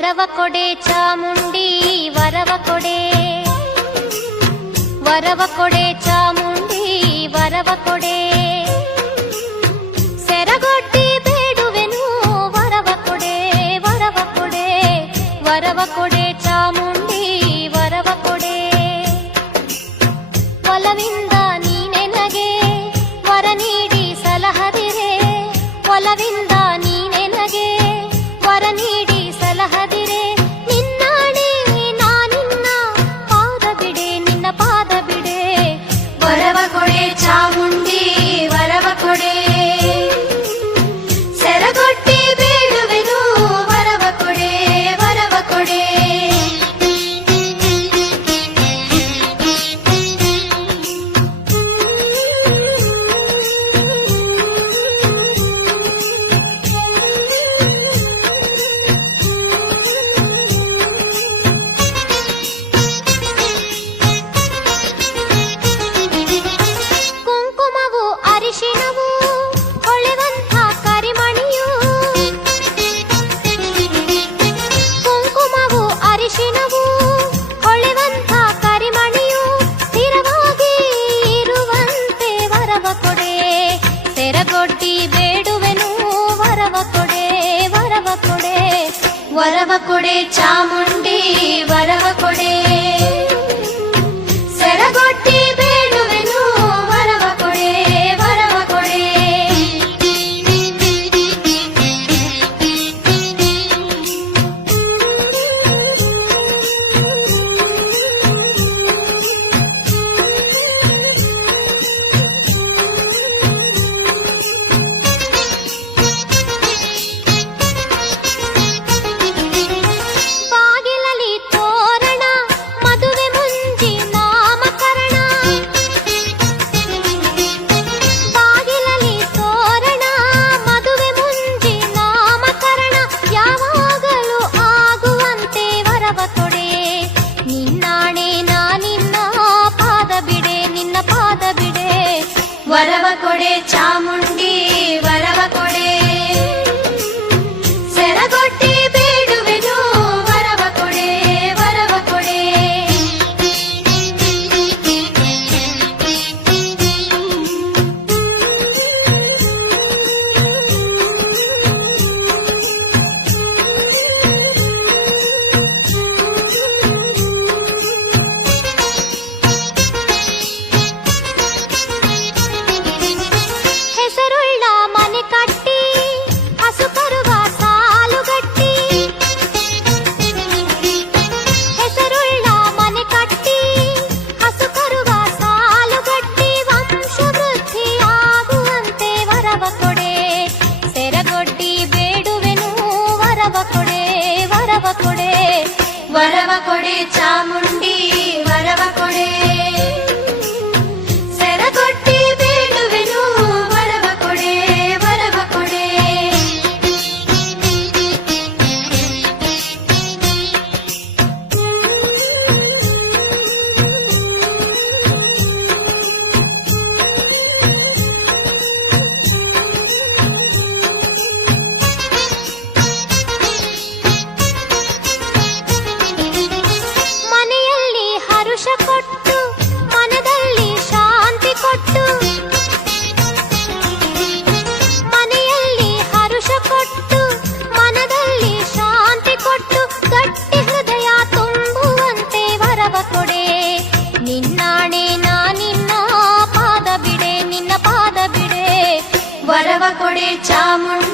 ವರವ ಕೊಡೆ ಚಾಮುಂಡಿ ವರವ ಕೊಡೆ, ವರವ ಕೊಡೆ ಚಾಮುಂಡಿ ವರವ ಕೊಡೆ. ಸೆರಗೊಡ್ಡಿ ಬೇಡುವೆನು ವರವ ಕೊಡೆ, ವರವ ಕೊಡೆ, ವರವ ಕೊಡೆ ಚಾಮುಂಡಿ ವರವ ಕೊಡೆ. ಒಲವಿಂದ ನೀನೆನಗೆ ವರ ನೀಡಿ ಸಲಹದಿರೆ, ಒಲವಿಂದ ನೀನೆನಗೆ ವರ ನೀಡಿ ಸಲಹದಿರೆ. ನಿನ್ನಾಣೆ ನಾನಿನ್ನ ಪಾದ ಬಿಡೆ, ನಿನ್ನ ಪಾದ ಬಿಡೆ. ವರವ ಕೊಡೆ ಚಾಮುಂಡಿ ವರವ ಕೊಡೆ, ಸೆರಗೊಟ್ಟಿ ಬೇಡುವೆನು ವರವ ಕೊಡೆ, ವರವ ಕೊಡೆ. ಕುಂಕುಮವು ಅರಿಶಿಣವು ಹೊಳೆವಂಥ ಕರಿಮಣಿಯು, ಕುಂಕುಮವು ಅರಿಶಿಣವು ಹೊಳೆವಂಥ ಕರಿಮಣಿಯು. ಸ್ಥಿರವಾಗಿ ಇರುವಂತೆ ವರವ ಕೊಡೆ, ಸೆರಗೊಡ್ಡಿ ಬೇಡುವೆನು ವರವ ಕೊಡೆ, ವರವ ಕೊಡೆ. ವರವ ಕೊಡೆ ಚಾಮುಂಡಿ ವರವ ಕೊಡೆ, ಸೆರಗೊಟ್ಟಿ ಬೇಡುವೆನು ವರವ ಕೊಡೆ, ವರವ ಕೊಡೆ. ಬಾಗಿಲಲಿ ತೋರಣ ಮದುವೆ ಮುಂಜಿ ನಾಮಕರಣ, ಬಾಗಿಲಲಿ ತೋರಣ ಮದುವೆ ಮುಂಜಿ ನಾಮಕರಣ. ಯಾವಾಗಲೂ ಆಗುವಂತೆ ವರವ ಕೊಡೆ, ನಿನ್ನಾಣೆ ನಾನಿನ್ನ ಪಾದ ಬಿಡೆ, ನಿನ್ನ ಪಾದ ಬಿಡೆ. ವರವ ಕೊಡೆ ಚಾಮುಂಡಿ ವರವ ಕೊಡೆ, ಸೆರಗೊಟ್ಟಿ ಬೇಡುವೆನು ವರವ ಕೊಡೆ, ವರವ ಕೊಡೆ. ಹೆಸರುಳ್ಳ ಮನೆ ಕಟ್ಟಿ ಹಸು ಕರುವ ಸಾಲುಗಟ್ಟಿ, ಹೆಸರುಳ್ಳ ಮನೆ ಕಟ್ಟಿ ಹಸು ಕರುವ ಸಾಲುಗಟ್ಟಿ. ವಂಶವೃದ್ಧಿಯಾಗುವಂತೆ ವರವ ಕೊಡೆ, ಸೆರಗೊಡ್ಡಿ ಬೇಡುವೆನು ವರವ ಕೊಡೆ, ವರವ ಕೊಡೆ. ವರವ ಕೊಡೆ ಚಾಮುಂಡಿ ವರವ ಕೊಡೆ, ಸೆರಗೊಟ್ಟಿ ಬೇಡುವೆನು ವರವ ಕೊಡೆ, ವರವ ಕೊಡೆ. ಮನೆಯಲ್ಲಿ ಹರುಷ ಕೊಟ್ಟು ಮನದಲ್ಲಿ ಶಾಂತಿ ಕೊಟ್ಟು, ಮನೆಯಲ್ಲಿ ಹರುಷ ಕೊಟ್ಟು ಮನದಲ್ಲಿ ಶಾಂತಿ ಕೊಟ್ಟು. ಗಟ್ಟಿ ಹೃದಯ ತುಂಬುವಂತೆ ವರವ ಕೊಡೆ, ನಿನ್ನಾಣೆ ನಾನಿನ್ನ ಪಾದ ಬಿಡೆ, ನಿನ್ನ ಪಾದ ಬಿಡೆ. ವರವ ಕೊಡೆ ಚಾಮುಂಡಿ